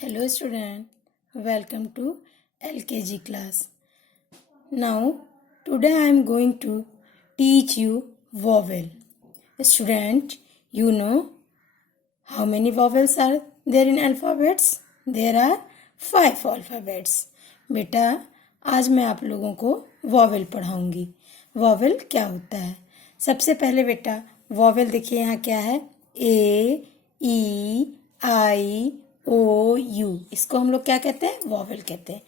Hello student, welcome to LKG class. Now today I am going to teach you vowel. Student, you know how many vowels are there in alphabets? There are 5 alphabets. बेटा आज मैं आप लोगों को vowel पढ़ाऊंगी. Vowel क्या होता है? सबसे पहले बेटा वॉवेल देखिए यहाँ क्या है, ए ई आई ओ यू, इसको हम लोग क्या कहते हैं? वॉवेल कहते हैं.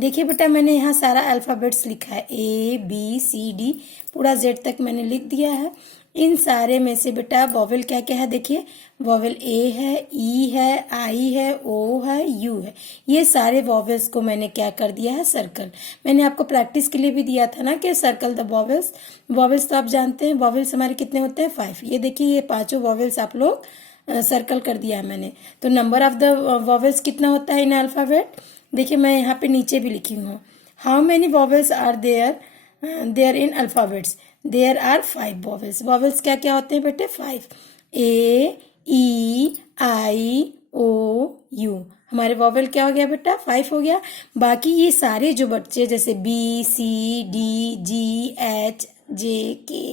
देखिए बेटा मैंने यहाँ सारा अल्फ़ाबेट्स लिखा है, ए बी सी डी पूरा जेड तक मैंने लिख दिया है. इन सारे में से बेटा वॉवेल क्या क्या है? देखिए वॉवेल ए है, ई है, आई है, ओ है, यू है. ये सारे वॉवेल्स को मैंने क्या कर दिया है? सर्कल. मैंने आपको प्रैक्टिस के लिए भी दिया था ना कि सर्कल द वॉवेल्स. वॉवेल्स तो आप जानते हैं, वॉवेल्स हमारे कितने होते हैं? 5. ये देखिए ये पांचों वॉवेल्स आप लोग सर्कल कर दिया है मैंने. तो नंबर ऑफ द वॉवेल्स कितना होता है इन अल्फाबेट? देखिए मैं यहाँ पे नीचे भी लिखी हूँ. How many vowels are there in alphabets? There are 5 vowels. Vowels क्या क्या होते हैं बेटे? 5. ए ई आई ओ यू, हमारे वॉवेल क्या हो गया बेटा? 5 हो गया. बाकी ये सारे जो बच्चे जैसे B C D G H J K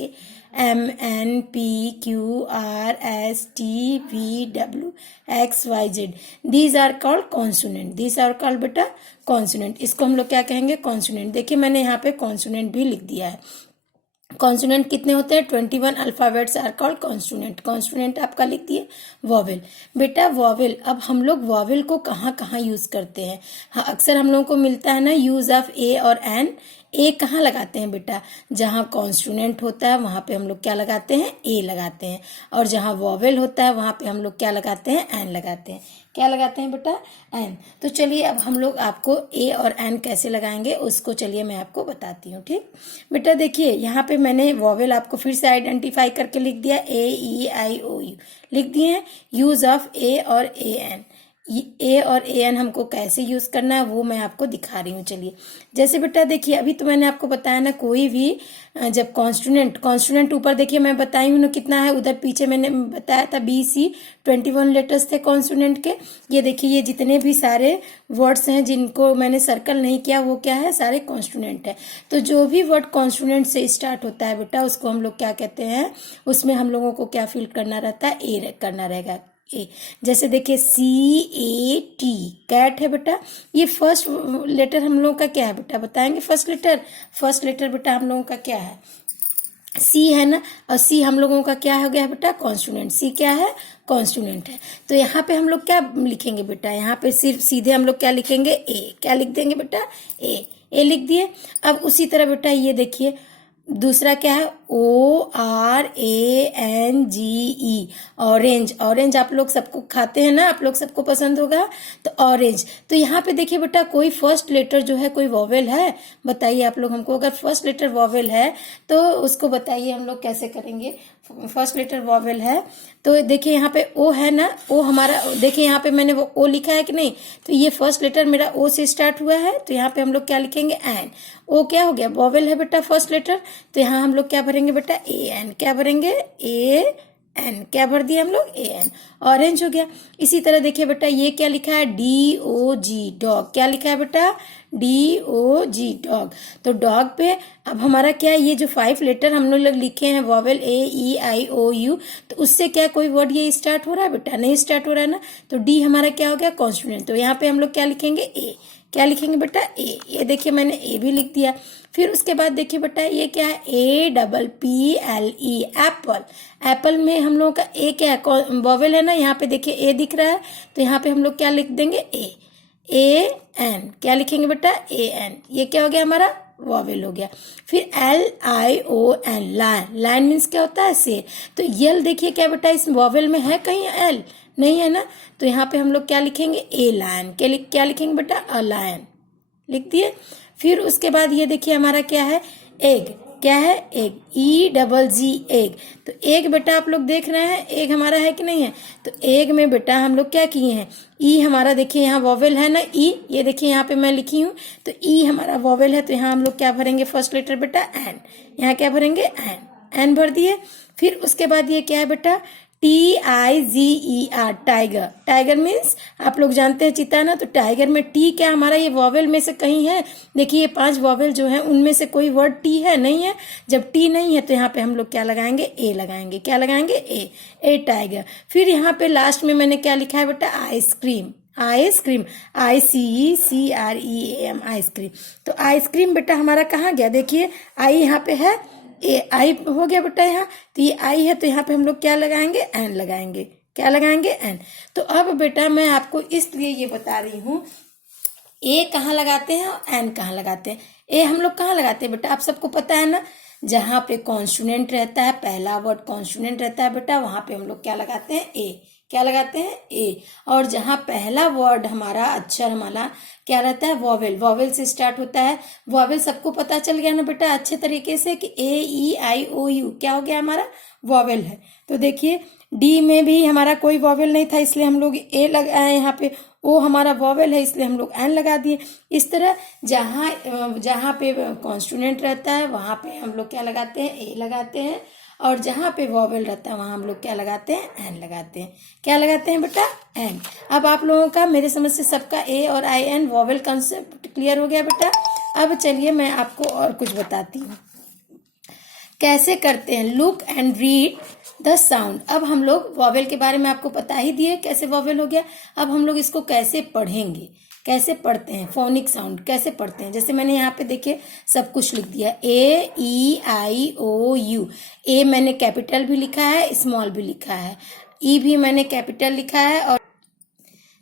M N P Q R S T V W X Y Z, these are called consonant. These are called बेटा कॉन्सोनेंट. इसको हम लोग क्या कहेंगे? कॉन्सोनेंट. देखिए मैंने यहाँ पे कॉन्सोनेंट भी लिख दिया है. कॉन्सोनेंट कितने होते हैं? 21 alphabets are called consonant. Consonant आपका लिख दिए. वॉवेल. बेटा वॉवेल, अब हम लोग वॉवेल को कहाँ कहाँ यूज करते हैं? हाँ अक्सर हम लोगों को मिलता है ना यूज ऑफ ए और एन. ए कहाँ लगाते हैं बेटा? जहाँ कॉन्सोनेंट होता है वहां पे हम लोग क्या लगाते हैं? ए लगाते हैं. और जहाँ वॉवेल होता है वहां पे हम लोग क्या लगाते हैं? एन लगाते हैं. क्या लगाते हैं बेटा? एन. तो चलिए अब हम लोग आपको ए और एन कैसे लगाएंगे उसको चलिए मैं आपको बताती हूँ. ठीक बेटा, देखिए यहाँ पे मैंने वॉवेल आपको फिर से आइडेंटिफाई करके लिख दिया. ए ई आई ओ यू लिख दिए हैं. यूज ऑफ ए और ए एन. ए और ए एन हमको कैसे यूज करना है वो मैं आपको दिखा रही हूँ. चलिए जैसे बेटा देखिए अभी तो मैंने आपको बताया ना, कोई भी जब कॉन्स्टोनेंट ऊपर देखिए मैं बताई हूँ ना कितना है, उधर पीछे मैंने बताया था बी सी 21 लेटर्स थे कॉन्स्टोनेंट के. ये देखिए ये जितने भी सारे वर्ड्स हैं जिनको मैंने सर्कल नहीं किया वो क्या है? सारे कॉन्स्टोनेंट है. तो जो भी वर्ड कॉन्स्टोनेंट से स्टार्ट होता है बेटा उसको हम लोग क्या कहते हैं? उसमें हम लोगों को क्या फिल करना रहता है? ए करना रहेगा. ए. जैसे देखिए सी ए टी, कैट है बेटा. ये फर्स्ट लेटर हम लोगों का क्या है बेटा? बताएंगे. फर्स्ट लेटर बेटा हम लोगों का क्या है? सी है ना. और सी हम लोगों का क्या हो गया बेटा? कॉन्स्टोनेंट. सी क्या है? कॉन्स्टोनेंट है. तो यहाँ पे हम लोग क्या लिखेंगे बेटा? यहाँ पे सिर्फ सीधे हम लोग क्या लिखेंगे? ए. क्या लिख देंगे बेटा? ए लिख दिए. अब उसी तरह बेटा ये देखिए दूसरा क्या है? O R A N G E, orange. Orange आप लोग सबको खाते हैं ना, आप लोग सबको पसंद होगा. तो ऑरेंज. तो यहाँ पे देखिए बेटा कोई फर्स्ट लेटर जो है कोई वॉवेल है? बताइए आप लोग हमको. अगर फर्स्ट लेटर वॉवेल है तो उसको बताइए हम लोग कैसे करेंगे. फर्स्ट लेटर वॉवेल है तो देखिए यहाँ पे ओ है ना. ओ हमारा देखिए यहाँ पे मैंने वो ओ लिखा है कि नहीं? तो ये फर्स्ट लेटर मेरा ओ से स्टार्ट हुआ है. तो यहाँ पे हम लोग क्या लिखेंगे? एन. ओ क्या हो गया? वॉवेल है बेटा फर्स्ट लेटर. तो यहाँ हम लोग क्या भरेंगे बेटा? A N. क्या भरेंगे? ए एन. क्या भर दिया हम लोग? A N. ऑरेंज हो गया. इसी तरह देखिए बेटा ये क्या लिखा है? डी ओ जी, डॉग. क्या लिखा है बेटा? डी ओ जी, डॉग. तो डॉग पे अब हमारा क्या है? ये जो 5 लेटर हम लोग लिखे हैं vowel A E I O you, तो उससे क्या कोई वर्ड ये स्टार्ट हो रहा है बेटा? नहीं स्टार्ट हो रहा है ना. तो डी हमारा क्या हो गया? कॉन्स्टोनेंट. तो यहाँ पे हम लोग क्या लिखेंगे? ए. क्या लिखेंगे बेटा? ए. ये देखिए मैंने ए भी लिख दिया. फिर उसके बाद देखिए बेटा ये क्या है? A double P L E, Apple. Apple में हम लोगों का ए क्या है? वॉवेल है ना. यहाँ पे देखिए ए दिख रहा है तो यहाँ पे हम लोग क्या लिख देंगे? A N. क्या लिखेंगे बेटा? A N. ये क्या हो गया हमारा? वॉवेल हो गया. फिर L I O N, lion. Lion means क्या होता है? शेर. तो यल देखिए क्या बेटा इस वॉवेल में है कहीं? एल नहीं है ना. तो यहाँ पे हम लोग क्या लिखेंगे? A lion. क्या लिखेंगे बेटा? A lion. लिख दिए. फिर उसके बाद ये देखिए हमारा क्या है? एग. क्या है? एग. ई डबल जी, एग. तो एग बेटा आप लोग देख रहे हैं एग हमारा है कि नहीं है? तो एग में बेटा हम लोग क्या किए हैं? ई हमारा देखिए यहाँ वॉवेल है ना. ई. ये देखिए यहाँ पे मैं लिखी हूँ. तो ई हमारा वॉवेल है तो यहाँ हम लोग क्या भरेंगे? फर्स्ट लेटर बेटा एन. यहाँ क्या भरेंगे? एन. एन भर दिए. फिर उसके बाद ये क्या है बेटा? TIGER, tiger. टाइगर मीन्स आप लोग जानते हैं चीता ना, तो टाइगर में टी क्या हमारा ये वॉवेल में से कहीं है? देखिए ये 5 वॉवेल जो है उनमें से कोई वर्ड टी है? नहीं है। जब टी नहीं है तो यहाँ पे हम लोग क्या लगाएंगे? ए लगाएंगे। क्या लगाएंगे? ए टाइगर। फिर यहाँ पे लास्ट में मैंने क्या लिखा है बेटा? आइसक्रीम। Ice cream, ICECREAM, ice cream. तो आइसक्रीम बेटा हमारा कहाँ गया? देखिए आई यहाँ पे है, ए आई हो गया बेटा यहाँ, तो ये आई है तो यहाँ पे हम लोग क्या लगाएंगे? एन लगाएंगे। क्या लगाएंगे? एन। तो अब बेटा मैं आपको इसलिए ये बता रही हूँ, ए कहाँ लगाते हैं और एन कहाँ लगाते हैं। ए हम लोग कहाँ लगाते हैं बेटा? आप सबको पता है ना, जहाँ पे कॉन्सोनेंट रहता है, पहला वर्ड कॉन्सोनेंट रहता है बेटा, वहां पे हम लोग क्या लगाते हैं? ए। क्या लगाते हैं? ए। और जहाँ पहला वर्ड हमारा अक्षर हमारा क्या रहता है? वॉवेल। वॉवेल से स्टार्ट होता है। वॉवेल सबको पता चल गया ना बेटा अच्छे तरीके से कि AEIOU क्या हो गया? हमारा वॉवेल है। तो देखिए डी में भी हमारा कोई वॉवेल नहीं था, इसलिए हम लोग ए लगाए यहाँ पे। ओ हमारा वॉवेल है, इसलिए हम लोग एन लगा दिए। इस तरह जहाँ पे कॉन्स्टिट्यूएंट रहता है वहां पे हम लोग क्या लगाते हैं? ए लगाते हैं। और जहाँ पे वॉवेल रहता है वहां हम लोग क्या लगाते हैं? एन लगाते हैं। क्या लगाते हैं बेटा? एन। अब आप लोगों का मेरे समझ से सबका ए और IN वॉवेल कंसेप्ट क्लियर हो गया बेटा। अब चलिए मैं आपको और कुछ बताती हूँ कैसे करते हैं। Look and read the sound. अब हम लोग वॉवेल के बारे में आपको पता ही दिए कैसे वॉवेल हो गया। अब हम लोग इसको कैसे पढ़ेंगे, कैसे पढ़ते हैं, फोनिक साउंड कैसे पढ़ते हैं। जैसे मैंने यहाँ पे देखिए सब कुछ लिख दिया, AEIOU। ए मैंने कैपिटल भी लिखा है, स्मॉल भी लिखा है। ई भी मैंने कैपिटल लिखा है, और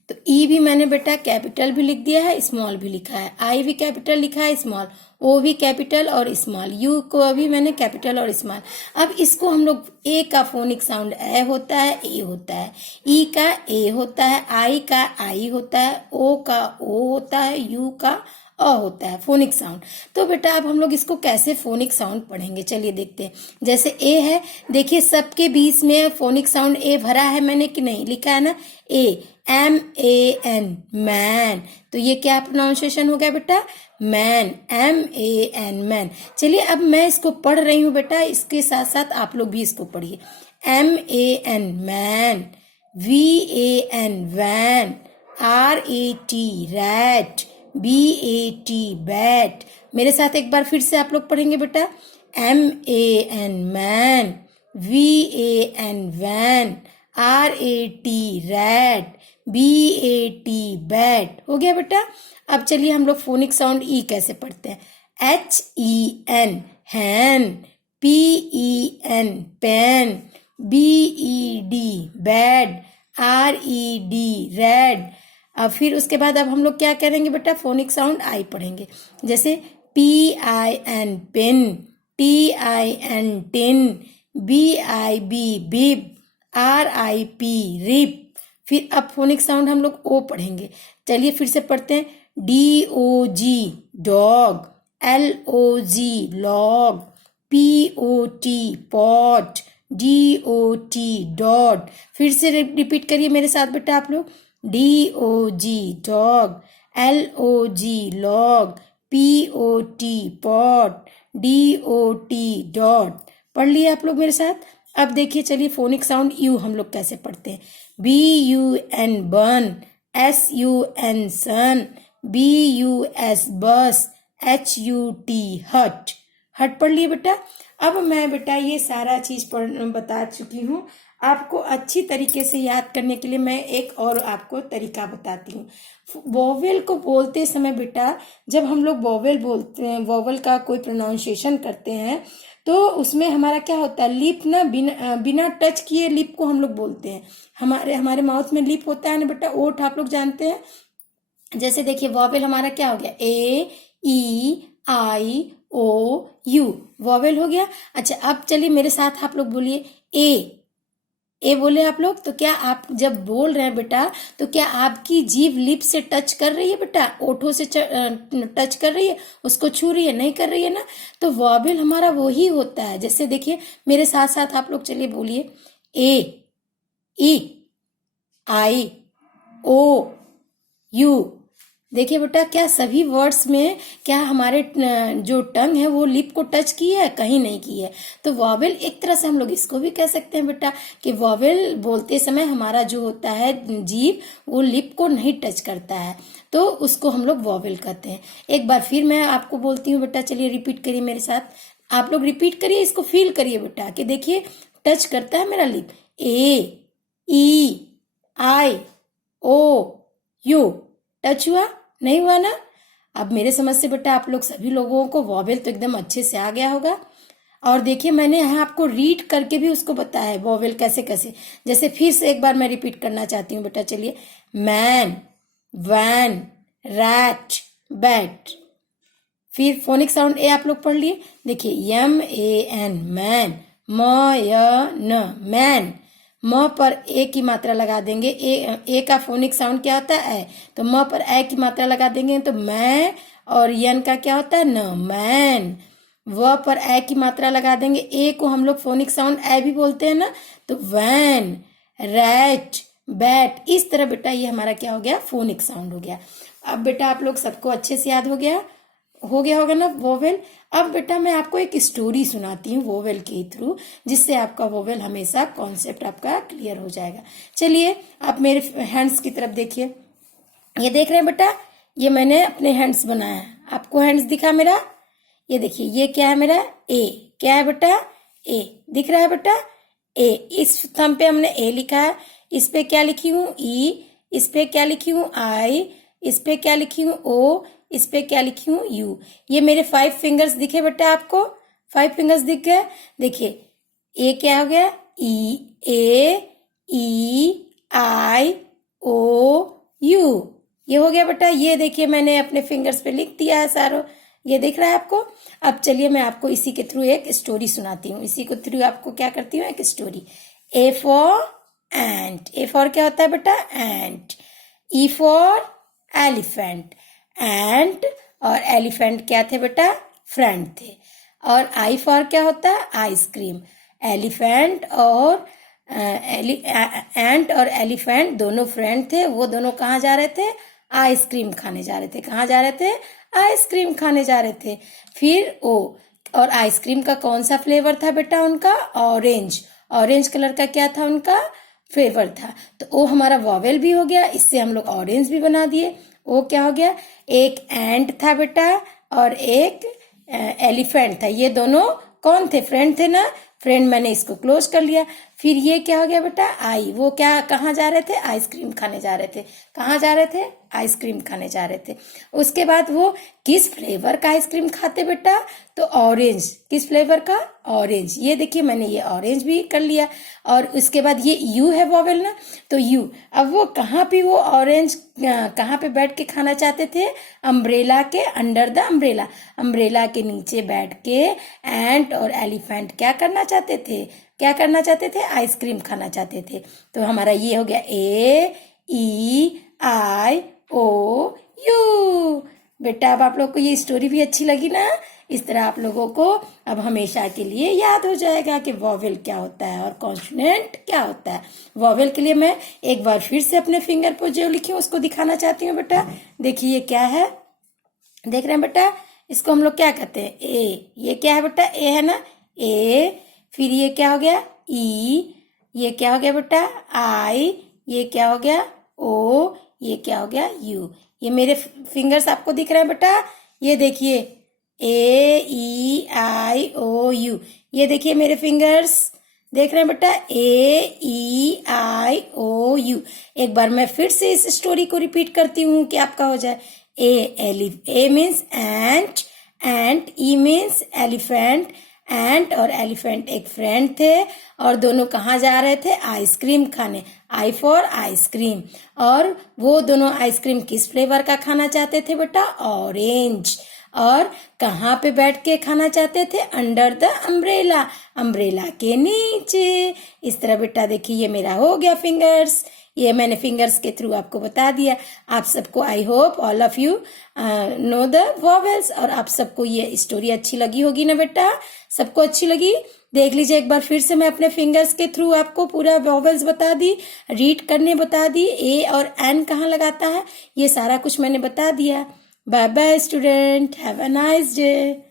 तो ई भी मैंने बेटा कैपिटल भी लिख दिया है, स्मॉल भी लिखा है। आई भी कैपिटल लिखा है, स्मॉल। ओ भी कैपिटल और स्मॉल। यू को अभी मैंने कैपिटल और स्मॉल। अब इसको हम लोग ए का फोनिक साउंड ए होता है, ए होता है। ई का ए होता है, आई का आई होता है, ओ का ओ होता है, यू का अ होता है, फोनिक साउंड। तो बेटा अब हम लोग इसको कैसे फोनिक साउंड पढ़ेंगे, चलिए देखते हैं। जैसे ए है, देखिए सबके बीच में फोनिक साउंड ए भरा है मैंने कि नहीं? लिखा है ना ए, MAN, मैन। तो ये क्या प्रोनाउंसिएशन हो गया बेटा? Man, MAN, man. चलिए अब मैं इसको पढ़ रही हूँ बेटा, इसके साथ साथ आप लोग भी इसको पढ़िए। MAN, man. VAN, van. RAT, rat. BAT, bat. मेरे साथ एक बार फिर से आप लोग पढ़ेंगे बेटा। MAN, man. VAN, van. RAT, rat. BAT, bat. हो गया बेटा। अब चलिए हम लोग फोनिक साउंड ई कैसे पढ़ते हैं। HEN, hen. PEN, pen. BED, bed. RED, red. अब फिर उसके बाद अब हम लोग क्या करेंगे बेटा? फोनिक साउंड आई पढ़ेंगे। जैसे PIN, pin. TIN, tin. BIB, bib. RIP, rip. फिर अब फोनिक साउंड हम लोग ओ पढ़ेंगे। चलिए फिर से पढ़ते हैं। DOG, dog. LOG, log. POT, pot. DOT, dot. फिर से रिपीट करिए मेरे साथ बेटा आप लोग। DOG, dog. LOG, log. POT, pot. DOT, dot. पढ़ लिए आप लोग मेरे साथ। अब देखिए चलिए फोनिक साउंड यू हम लोग कैसे पढ़ते हैं। BUN, बन। SUN, सन। BUS, बस। HUT, हट। हट पढ़ लिए बेटा। अब मैं बेटा ये सारा चीज बता चुकी हूँ। आपको अच्छी तरीके से याद करने के लिए मैं एक और आपको तरीका बताती हूँ। वोवेल को बोलते समय बेटा, जब हम लोग वोवेल बोलते हैं, वोवेल का कोई प्रोनाउंसिएशन करते हैं, तो उसमें हमारा क्या होता है? लिप ना बिना टच किए लिप को हम लोग बोलते हैं। हमारे माउथ में लिप होता है ना बेटा, ओठ आप लोग जानते हैं। जैसे देखिए वॉवेल हमारा क्या हो गया? AEIOU, वॉवेल हो गया। अच्छा अब चलिए मेरे साथ आप लोग बोलिए ए बोले आप लोग। तो क्या आप जब बोल रहे हैं बेटा, तो क्या आपकी जीभ लिप से टच कर रही है बेटा? ओठों से टच कर रही है, उसको छू रही है? नहीं कर रही है ना। तो वॉवेल हमारा वो ही होता है। जैसे देखिए मेरे साथ साथ आप लोग चलिए बोलिए। EIOU, देखिए बेटा, क्या सभी वर्ड्स में क्या हमारे जो टंग है वो लिप को टच की है? कहीं नहीं की है। तो वॉवेल एक तरह से हम लोग इसको भी कह सकते हैं बेटा कि वॉवेल बोलते समय हमारा जो होता है जीभ वो लिप को नहीं टच करता है, तो उसको हम लोग वॉवेल कहते हैं। एक बार फिर मैं आपको बोलती हूँ बेटा, चलिए रिपीट करिए मेरे साथ। आप लोग रिपीट करिए, इसको फील करिए बेटा कि देखिए टच करता है मेरा lip. A, E, I, O, U. Touch हुआ? नहीं हुआ ना? अब मेरे समझ से बेटा आप लोग सभी लोगों को वॉवेल तो एकदम अच्छे से आ गया होगा। और देखिए मैंने यहाँ आपको रीड करके भी उसको बताया है वॉवेल कैसे कैसे। जैसे फिर से एक बार मैं रिपीट करना चाहती हूँ बेटा, चलिए। Man, van, rat, bat. फिर फोनिक साउंड ए आप लोग पढ़ लिए। देखिए MAN, मैन। न, मैन। म पर ए की मात्रा लगा देंगे। ए का फोनिक साउंड क्या होता है? ए। तो म पर ए की मात्रा लगा देंगे तो मैं, और यन का क्या होता है? न, मैन। व पर ए की मात्रा लगा देंगे। ए को हम लोग फोनिक साउंड ए भी बोलते हैं ना, तो वैन, रैट, बैट। इस तरह बेटा ये हमारा क्या हो गया? फोनिक साउंड हो गया। अब बेटा आप लोग सबको अच्छे से याद हो गया होगा ना वोवेल। अब बेटा मैं आपको एक स्टोरी सुनाती हूँ वोवेल के थ्रू, जिससे आपका वोवेल हमेशा कॉन्सेप्ट आपका क्लियर हो जाएगा। चलिए आप मेरे हैंड्स की तरफ देखिए। ये देख रहे हैं बेटा, ये मैंने अपने हैंड्स बनाया है। आपको हैंड्स दिखा मेरा? ये देखिए, ये क्या है मेरा? ए। क्या है बेटा? ए। दिख रहा है बेटा? ए। इस थंब पे हमने ए लिखा है। इस पे क्या लिखी हूँ? ई। इस पे क्या लिखी हूँ? आई। इस पे क्या लिखी हूँ? ओ। इस पे क्या लिखी हूँ? यू। ये मेरे 5 फिंगर्स दिखे बेटा आपको? 5 फिंगर्स दिख गए? देखिए ए क्या हो गया? ई। ए, ई, आई, ओ, यू। ये हो गया बेटा। ये देखिए मैंने अपने फिंगर्स पे लिख दिया है सारो। ये दिख रहा है आपको? अब चलिए मैं आपको इसी के थ्रू एक स्टोरी सुनाती हूँ। इसी के थ्रू आपको क्या करती हूँ? एक story. A for ant. A for क्या होता है बेटा? एंट। E for elephant. एंट और एलिफेंट क्या थे बेटा? फ्रेंड थे। और आई फॉर क्या होता है? आइसक्रीम। एलिफेंट और एंट और एलिफेंट दोनों फ्रेंड थे। वो दोनों कहाँ जा रहे थे? आइसक्रीम खाने जा रहे थे। कहाँ जा रहे थे? आइसक्रीम खाने जा रहे थे। फिर ओ, और आइसक्रीम का कौन सा फ्लेवर था बेटा उनका? ऑरेंज। ऑरेंज कलर का क्या था उनका? फ्लेवर था। तो ओ हमारा वॉवेल भी हो गया, इससे हम लोग ऑरेंज भी बना दिए। ओ क्या हो गया? एक एंट था बेटा और एक एलिफेंट था। ये दोनों कौन थे? फ्रेंड थे ना? फ्रेंड, मैंने इसको क्लोज कर लिया। फिर ये क्या हो गया बेटा? आई। वो क्या कहाँ जा रहे थे? आइसक्रीम खाने जा रहे थे। कहाँ जा रहे थे? आइसक्रीम खाने जा रहे थे। उसके बाद वो किस फ्लेवर का आइसक्रीम खाते बेटा? तो ऑरेंज। किस फ्लेवर का? ऑरेंज। ये देखिए मैंने ये ऑरेंज भी कर लिया। और उसके बाद ये यू है वॉवेल ना, तो यू। अब वो कहाँ पे वो ऑरेंज कहाँ पे बैठ के खाना चाहते थे? अम्ब्रेला के अंडर द अम्ब्रेला। अम्ब्रेला के नीचे बैठ के एंट और एलिफेंट क्या करना चाहते थे? क्या करना चाहते थे? आइसक्रीम खाना चाहते थे। तो हमारा ये हो गया ए, ई, आई, ओ, यू। बेटा अब आप लोग को ये स्टोरी भी अच्छी लगी ना? इस तरह आप लोगों को अब हमेशा के लिए याद हो जाएगा कि वॉवेल क्या होता है और कॉन्सोनेंट क्या होता है। वॉवेल के लिए मैं एक बार फिर से अपने फिंगर पर जो लिखी हूँ उसको दिखाना चाहती हूँ बेटा। देखिए ये क्या है? देख रहे हैं बेटा? इसको हम लोग क्या कहते हैं? ए। ये क्या है बेटा? ए है ना? ए। फिर ये क्या हो गया? ई। ये क्या हो गया बेटा? आई। ये क्या हो गया? ओ। ये क्या हो गया? यू। ये मेरे फिंगर्स आपको दिख रहे हैं बेटा? ये देखिए ए, ई, आई, ओ, यू। ये देखिए मेरे फिंगर्स, देख रहे हैं बेटा? ए, ई, आई, ओ, यू। एक बार मैं फिर से इस स्टोरी को रिपीट करती हूँ कि आपका हो जाए। A means ant. Ant. E means elephant. Ant और एलिफेंट एक फ्रेंड थे और दोनों कहाँ जा रहे थे? आइसक्रीम खाने। I for ice cream. और वो दोनों आइसक्रीम किस फ्लेवर का खाना चाहते थे बेटा? ऑरेंज। और कहाँ पे बैठ के खाना चाहते थे? Under the umbrella. अम्ब्रेला के नीचे। इस तरह बेटा देखिए ये मेरा हो गया फिंगर्स। ये मैंने फिंगर्स के थ्रू आपको बता दिया। आप सबको I hope all of you know the vowels. और आप सबको ये स्टोरी अच्छी लगी होगी ना बेटा? सबको अच्छी लगी? देख लीजिए एक बार फिर से मैं अपने फिंगर्स के थ्रू आपको पूरा वॉवेल्स बता दी, रीड करने बता दी, ए और एन कहाँ लगाता है, ये सारा कुछ मैंने बता दिया। Bye bye student, have a nice day.